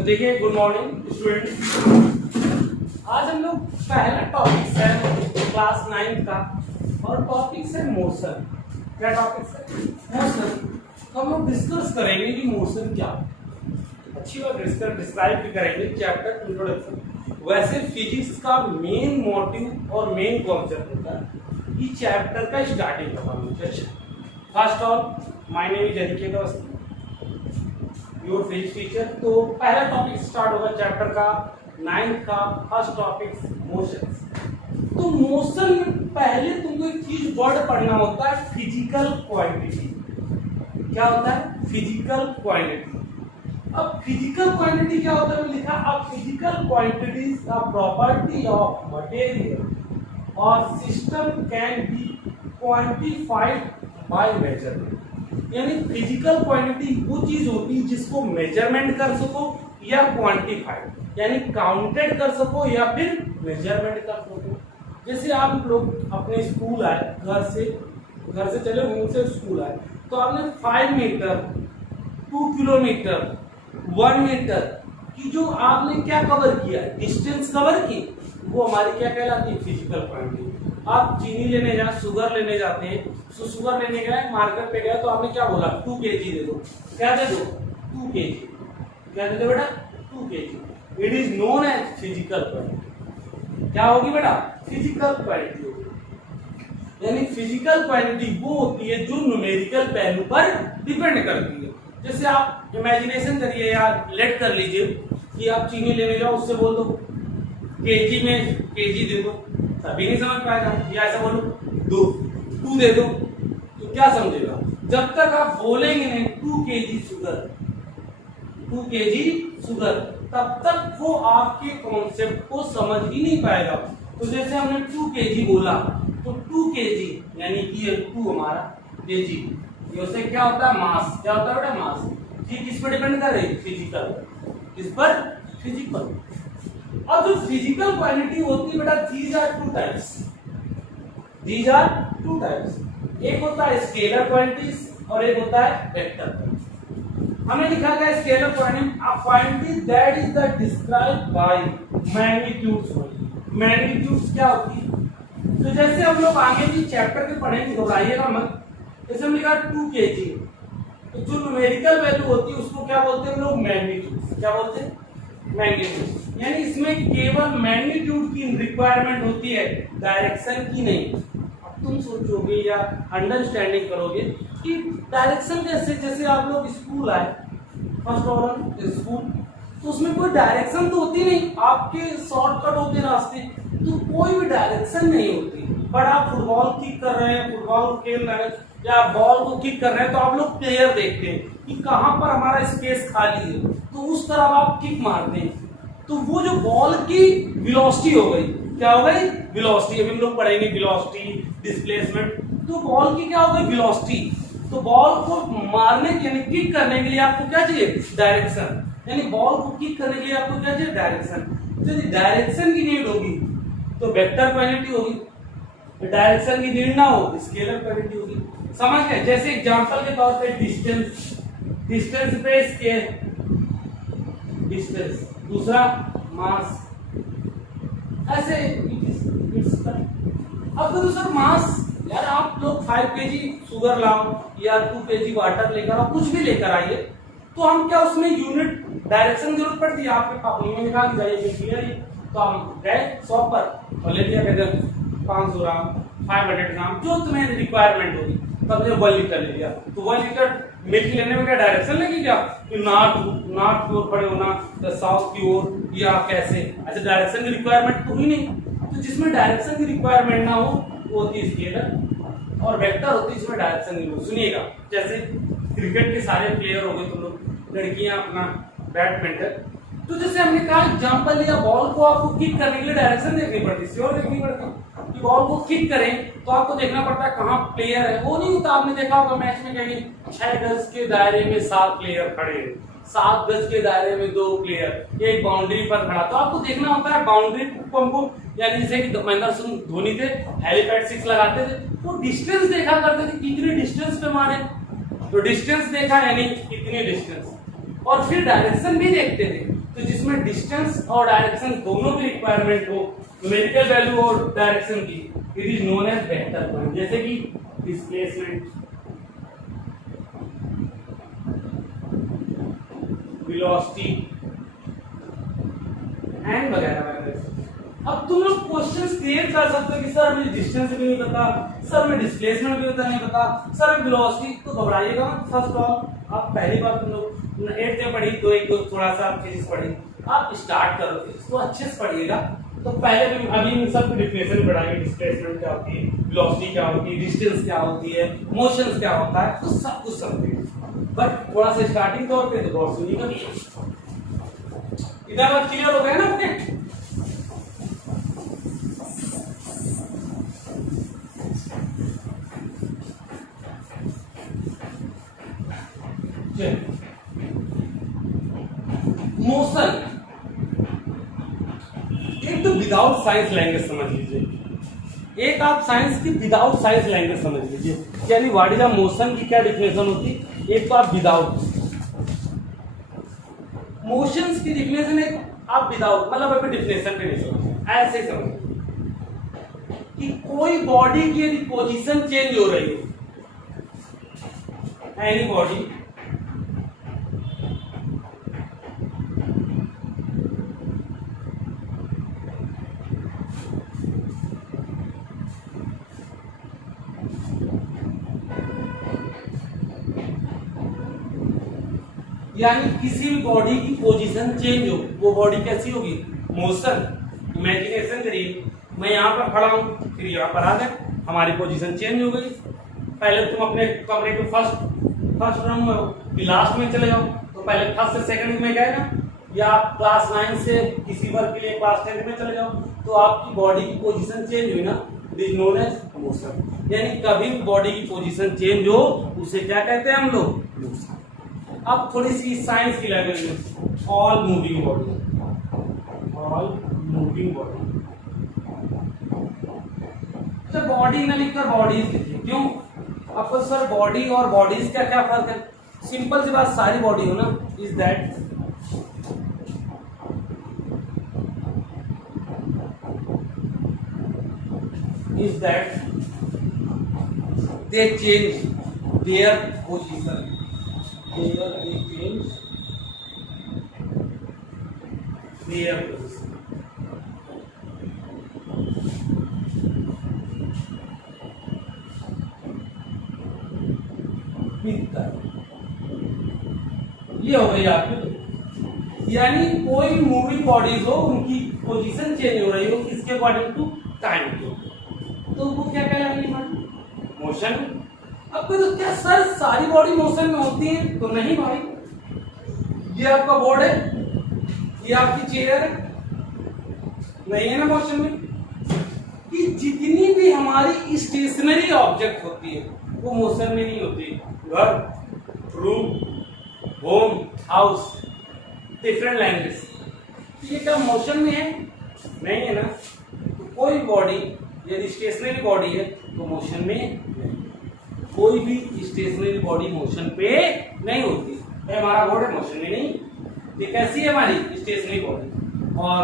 तो देखिए, good morning student. आज हम लोग पहला टॉपिक है क्लास 9 का और टॉपिक है मोशन। क्या टॉपिक है? मोशन। तो हम लोग डिस्कस करेंगे कि मोशन क्या है। अच्छी बात डिस्क्राइब भी करेंगे चैप्टर इंट्रोडक्शन। वैसे फिजिक्स का मेन मोटिव और मेन कॉन्सेप्ट होता है कि चैप्टर का स्टार्टिंग करवाना। First of my name is Aniket, your physics teacher. तो पहला टॉपिक स्टार्ट होगा चैप्टर का 9 का फर्स्ट टॉपिक मोशन। तो मोशन में पहले तुमको एक चीज वर्ड पढ़ना होता है, फिजिकल क्वांटिटी। क्या होता है? Physical quantity. अब फिजिकल क्वांटिटी क्या होता है? लिखा अब physical quantity is a property of material और system can be quantified by measurement. यानी फिजिकल क्वांटिटी वो चीज होती है जिसको मेजरमेंट कर सको या क्वांटिफाइड, यानी काउंटेड कर सको या फिर मेजरमेंट कर सको। जैसे आप लोग अपने स्कूल आए, घर से चले उनसे स्कूल आए, तो आपने 5 मीटर, 2 किलोमीटर, 1 मीटर की जो आपने क्या कवर किया है, डिस्टेंस कवर की, वो हमारी क्या कहलाती है? Physical quantity. आप चीनी लेने जाए, शुगर लेने जाते हैं, तो शुगर लेने गए, मार्केट पे गए, तो आपने क्या बोला? 2 kg दे दो। क्या दे दो? 2 kg। क्या दे दो बेटा? 2 kg। It is known as physical quantity. क्या होगी बेटा? फिजिकल क्वांटिटी होगी। यानी फिजिकल क्वांटिटी वो होती है जो न्यूमेरिकल वैल्यू पर डिपेंड करती है। जैसे आप इमेजिनेशन करिए यार, लेट कर लीजिए कि आप चीनी लेने जाओ, उससे बोल दो केजी में केजी दे दो, तभी नहीं समझ पाएगा। या ऐसा बोलो 2 दे दो, तो क्या समझेगा? जब तक आप बोलेंगे नहीं 2 kg शुगर, 2 kg शुगर, तब तक वो आपके कॉन्सेप्ट को समझ ही नहीं पाएगा। तो जैसे हमने 2 kg बोला, तो 2 kg यानी कि ये 2 हमारा kg, ये उससे क्या होता है? मास। क्या होता है बेटा? मास। ये किस पर डिपेंड कर रही है? फिजिकल। किस पर? फिजिकल। अब जो फिजिकल क्वांटिटी होती है बेटा, these are two types। These are two types। एक होता है स्केलर क्वांटिटीज और एक होता है वेक्टर क्वांटिटीज। हमने लिखा गया scalar quantity, a quantity that is the described by magnitudes। Magnitudes क्या होती है? तो जैसे हम लोग आगे भी चैप्टर के पढ़ेंगे, घबराइएगा मत। जैसे हम लिखा 2 kg, तो जो न्यूमेरिकल वैल्यू होती है उसको क्या बोलते हैं हम लोग? मैग्नीट्यूड। क्या बोलते हैं? मैग्नीट्यूड। यानी इसमें केवल मैग्नीट्यूड की रिक्वायरमेंट होती है, डायरेक्शन की नहीं। अब तुम सोचोगे या अंडरस्टैंडिंग करोगे कि डायरेक्शन कैसे? जैसे आप लोग स्कूल आए, फर्स्ट ऑफ स्कूल, तो उसमें कोई डायरेक्शन तो होती नहीं, आपके शॉर्टकट होते रास्ते, तो कोई भी डायरेक्शन नहीं होती। बट आप फुटबॉल किक कर रहे हैं, फुटबॉल खेल रहे हैं या बॉल को किक कर रहे हैं, तो आप लोग प्लेयर देखते हैं कि कहां पर हमारा स्पेस खाली है, तो उस तरफ आप किक मारते हैं। तो वो जो बॉल की वेलोसिटी हो गई, क्या हो गई? वेलोसिटी। अभी हम लोग पढ़ेंगे वेलोसिटी, डिस्प्लेसमेंट। तो बॉल की क्या हो गई? वेलोसिटी। तो बॉल को मारने के यानी किक करने के लिए आपको क्या चाहिए? डायरेक्शन। यानी बॉल को किक करने के लिए आपको क्या चाहिए? डायरेक्शन। यदि डायरेक्शन की नीड होगी तो वेक्टर क्वांटिटी होगी। डायरेक्शन की नीड ना हो, स्केलर क्वांटिटी होगी। समझ गए? जैसे एग्जांपल के तौर पे डिस्टेंस पे स्केल, डिस्टेंस, दूसरा मास, ऐसे। अब तो सर मास, यार आप लोग 5 kg शुगर लाओ या 2 kg वाटर लेकर आओ, कुछ भी लेकर आइए, तो हम क्या उसमें यूनिट डायरेक्शन जरूरत पड़ती है? आपके पापा ने लिखा कि जाइए क्लियर ही, तो हम गए शॉप पर और ले लिया, कहते 500 ग्राम, 500 ग्राम, जो तुम्हें रिक्वायरमेंट होगी। तब ने 1 लीटर ले लिया, तो 1 लीटर मिल्क लेने में क्या डायरेक्शन लगी क्या? कि नॉर्थ की ओर खड़े होना या साउथ की ओर या कैसे? अच्छा, डायरेक्शन की रिक्वायरमेंट तो ही नहीं। तो जिसमें डायरेक्शन की रिक्वायरमेंट ना हो वो होती है स्केलर, और वेक्टर होती है जिसमें डायरेक्शन नहीं हो। सुनिएगा, जैसे क्रिकेट के सारे प्लेयर हो गए तुम लोग, लड़कियां अपना बैडमिंटन, तो जैसे हमने कहा एग्जांपल लिया, बॉल को आपको किक करने के लिए डायरेक्शन देखनी पड़ती है, श्योर देखनी पड़ती है कि बॉल को किक करें तो आपको देखना पड़ता है कहाँ प्लेयर है। वो नहीं होता, आपने देखा होगा मैच में कहीं 6 गज के दायरे में 7 प्लेयर खड़े हैं, 7 गज के दायरे में 2 प्लेयर, एक बाउंड्री पर खड़ा, तो आपको देखना होता है बाउंड्री को हमको, यानी जैसे कि महेंद्र सिंह धोनी थे, हेलीपैड 6 लगाते थे, वो डिस्टेंस देखा करते थे, कितनी डिस्टेंस पे मारे, तो डिस्टेंस देखा यानी कितनी डिस्टेंस, और फिर डायरेक्शन भी देखते थे। तो तो जिसमें डिस्टेंस और डायरेक्शन दोनों की रिक्वायरमेंट हो, न्यूमेरिकल वैल्यू और डायरेक्शन की, it is known as vector point. जैसे कि डिस्प्लेसमेंट, वेलोसिटी एंड वगैरह वगैरह। अब तुम लोग क्वेश्चंस क्रिएट कर सकते हो कि सर मुझे डिस्टेंस भी नहीं पता, सर मैं डिस्प्लेसमेंट भी नहीं पता, सर वेलोसिटी, तो घबराइएगा मत। फर्स्ट ऑफ आप पहली बार तुम लोग 8th में पढ़ी तो एक थोड़ा सा फिजिक्स पढ़ी, आप स्टार्ट करो फिजिक्स तो अच्छे से पढ़िएगा। तो पहले भी अभी इन सब डिफिनेशन पढ़ाएंगे, डिस्प्लेसमेंट क्या होती है, वेलोसिटी क्या होती है, डिस्टेंस क्या होती है, मोशन क्या होता है, तो सब कुछ समझेंगे। बट थोड़ा सा स्टार्टिंग तौर पे तो गौर सुनिएगा। इधर बात क्लियर हो गया ना अपने? मोशन एक तो विदाउट साइंस लैंग्वेज समझ लीजिए, एक आप साइंस की विदाउट साइंस लैंग्वेज समझ लीजिए, यानी व्हाट इज मोशन की क्या डिफिनेशन होती है। एक तो आप विदाउट मोशंस की डिफिनेशन है, आप विदाउट मतलब अभी डिफिनेशन पे नहीं समझ, ऐसे समझ कि कोई बॉडी की यदि पोजीशन चेंज हो रही है, एनी बॉडी यानी किसी भी बॉडी की पोजीशन चेंज हो, वो बॉडी कैसी होगी, मोशन। इमेजिनेशन करिए, मैं यहाँ पर खड़ा हूँ, फिर यहाँ पर आ गए, हमारी पोजीशन चेंज हो गई। पहले तुम अपने कमरे के फर्स्ट रूम में हो, फिर लास्ट में चले जाओ, तो पहले फर्स्ट से सेकंड में गए ना, या आप क्लास 9 से किसी वर्ग के लिए क्लास 10 में चले जाओ, तो आपकी बॉडी की पोजीशन चेंज हुई ना, it is known as motion. यानी कभी भी बॉडी की पोजीशन चेंज हो, उसे क्या कहते हैं हम लोग, मोशन। अब थोड़ी सी साइंस की लैंग्वेज में, all moving body, all moving body. अच्छा, बॉडी में लिखकर बॉडीज लिखिए, क्यों? आपको सर बॉडी और बॉडीज का क्या फर्क है? सिंपल सी बात, सारी बॉडी हो ना, is that they change their position, they change their position। ये हो गई आपकी, यानी कोई मूविंग बॉडीज हो, उनकी पोजीशन चेंज हो रही हो, किसके अकॉर्डिंग टू टाइम को, तो वो क्या कहलाएगी, मोशन। अब तो क्या सर सारी बॉडी मोशन में होती है? तो नहीं भाई, ये आपका बोर्ड है, ये आपकी चेयर है, नहीं है ना मोशन में। कि जितनी भी हमारी स्टेशनरी ऑब्जेक्ट होती है वो मोशन में नहीं होती। घर, room, home, house, different language, ये क्या मोशन में है? नहीं है ना। तो कोई बॉडी यदि स्टेशनरी बॉडी है तो मोशन में नहीं, कोई भी स्टेशनरी बॉडी मोशन पे नहीं होती। हमारा बोर्ड है, मोशन में नहीं। ये कैसी है हमारी स्टेशनरी बॉडी, और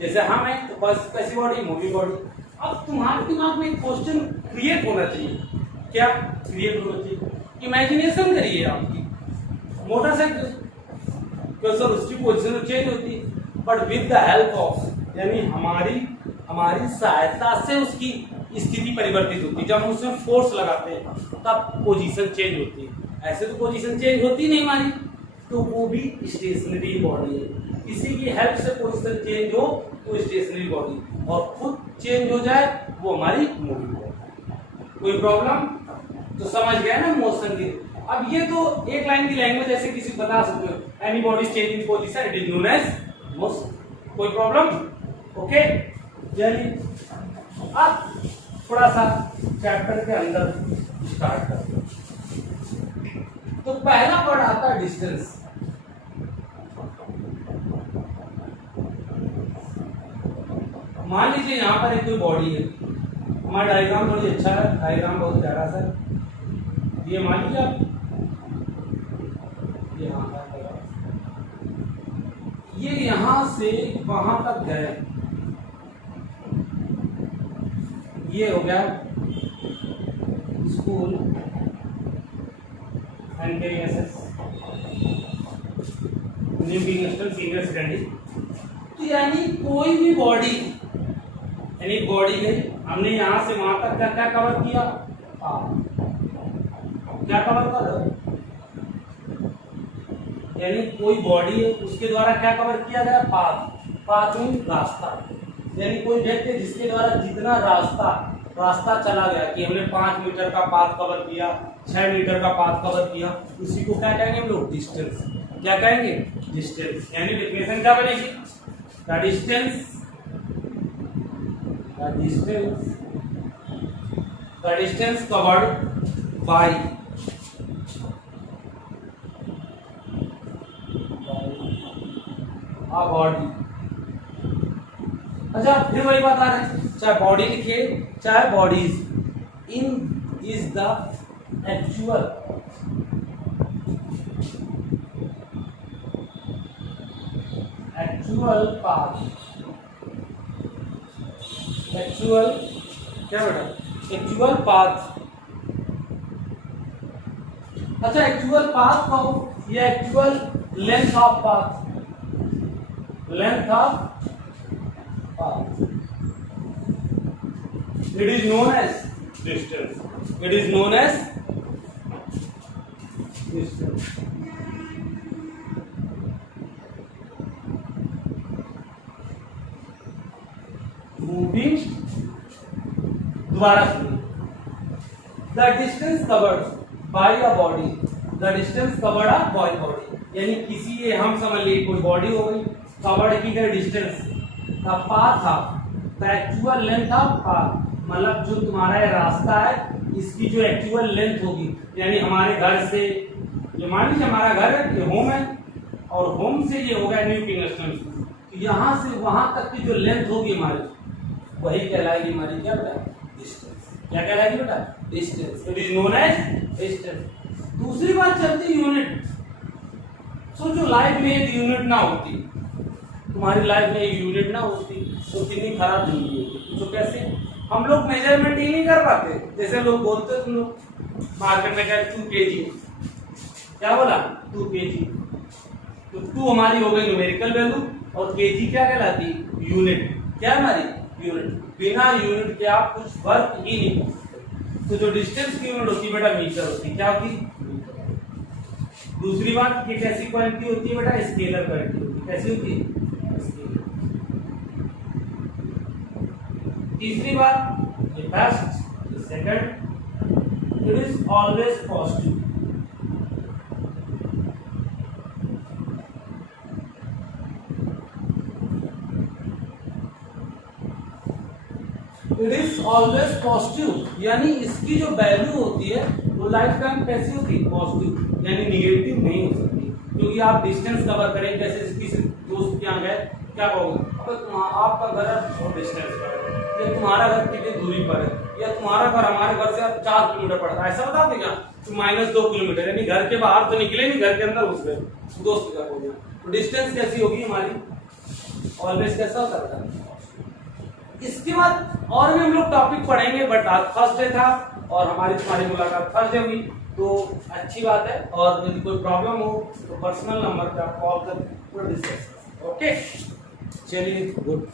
जैसे हम है तो बस कैसी बॉडी, मूविंग बॉडी। अब तुम्हारे दिमाग में एक क्वेश्चन क्रिएट होना चाहिए, क्या क्रिएट होना चाहिए? इमेजिनेशन करिए आपकी मोटरसाइकिल, तो सर उसकी पोजीशन चेंज होती है, but with the help of, यानी हमारी सहायता से उसकी स्थिति परिवर्तित होती है। जब हम उसमें फोर्स लगाते हैं तब पोजीशन चेंज होती है, ऐसे तो पोजीशन चेंज होती नहीं हमारी, तो वो भी स्टेशनरी बॉडी है। किसी की हेल्प से पोजीशन चेंज हो तो स्टेशनरी बॉडी, और खुद चेंज हो जाए वो हमारी मूविंग बॉडी। कोई प्रॉब्लम? तो समझ गया ना मोशन की। अब ये तो एक लाइन की लैंग्वेज ऐसे किसी को बता सकते हो, any body change in position, it is known as motion. कोई प्रॉब्लम? ओके, चलिए अब थोड़ा सा चैप्टर के अंदर स्टार्ट करते हैं। तो पहला वर्ड आता है डिस्टेंस। मान लीजिए यहाँ पर एक कोई बॉडी है, हमारा डायग्राम थोड़ी अच्छा है, डायग्राम बहुत प्यारा सा। ये मान लीजिए आप, ये यहाँ पर ये यहां से वहां तक गए, ये हो गया school NKSS new international senior secondary. तो यानी कोई भी बॉडी, यानी बॉडी गई, हमने यहां से वहां तक क्या कवर किया, क्या कवर कर, यानी कोई बॉडी है उसके द्वारा क्या कवर किया गया, पाथ मीन रास्ता, यानी कोई व्यक्ति जिसके द्वारा जितना रास्ता चला गया, कि हमने 5 मीटर का पाथ कवर किया, 6 मीटर का पाथ कवर किया, उसी को क्या कहेंगे हम लोग, डिस्टेंस। क्या कहेंगे, डिस्टेंस। यानी डेफिनेशन क्या बनेगी, the distance covered by a body। अच्छा फिर वही बात आ रही है, चाहे बॉडी लिखिए चाहे bodies, in is the actual path, actual क्या बेटा, एक्चुअल पाथ। अच्छा एक्चुअल पाथ को या actual length of path, length of path, it is known as distance, it is known as distance। moving, दोबारा सुनिए, the distance covered by a body, the distance covered by body, यानी किसी ये हम समझ लीजिए कोई बॉडी हो गई, कवर्ड की गई डिस्टेंस का पाथ था, the actual length of path, मतलब जो तुम्हारा ये रास्ता है इसकी जो एक्चुअल लेंथ होगी, यानी हमारे घर से, जो मान लीजिए हमारा घर है, ये होम है, और होम से ये होगा न्यू किंगस्टन, तो यहाँ से वहां तक की जो लेंथ होगी हमारी, वही कहलाएगी हमारी क्या बेटा, डिस्टेंस। क्या कहलाएगी बेटा, distance, it is known as distance. दूसरी बात चलती है यूनिट। सोचो लाइफ में एक यूनिट ना होती, तुम्हारी लाइफ में एक यूनिट ना होती तो कितनी खराब जिंदगी होती। तो कैसे हम लोग मेजरमेंट ही नहीं कर पाते, जैसे लोग बोलते, तुम लोग मार्केट में कहते 2 kg, क्या बोला 2 kg, तो 2 हमारी हो गई न्यूमेरिकल वैल्यू, और kg क्या कहलाती, यूनिट, क्या हमारी यूनिट। बिना यूनिट के आप कुछ वर्क ही नहीं कर सकते। तो जो डिस्टेंस की यूनिट होती है बेटा मीटर होती, क्या होती। दूसरी बात ये कैसी क्वांटिटी होती है बेटा, स्केलर क्वांटिटी होती है, कैसी होती है। तीसरी बात, first second, it is always positive, it is always positive, यानी इसकी जो वैल्यू होती है वो लाइफ टाइम कैसी होती है, पॉजिटिव, यानी निगेटिव नहीं हो सकती, क्योंकि आप डिस्टेंस कवर करें, जैसे किसी दोस्त के यहाँ गए, क्या कहोगे, आपका घर है बहुत डिस्टेंस पर है, या तुम्हारा घर कितनी दूरी पर है, या तुम्हारा घर हमारे घर से 4 किलोमीटर पड़ता है, ऐसा बता देगा तो -2 किलोमीटर, यानी घर के बाहर तो निकले नहीं, घर के अंदर घुस गए, दोस्त का हो गया। तो डिस्टेंस कैसी होगी हमारी, ऑलवेज कैसा होता है। इसके बाद और भी हम लोग टॉपिक पढ़ेंगे, बट आज फर्स्ट डे था और तुम्हारी मुलाकात फर्स्ट डे हुई, तो अच्छी बात है। और यदि कोई प्रॉब्लम हो तो पर्सनल नंबर पे आप कॉल कर पूरा डिस्कस। ओके चलिए, गुड।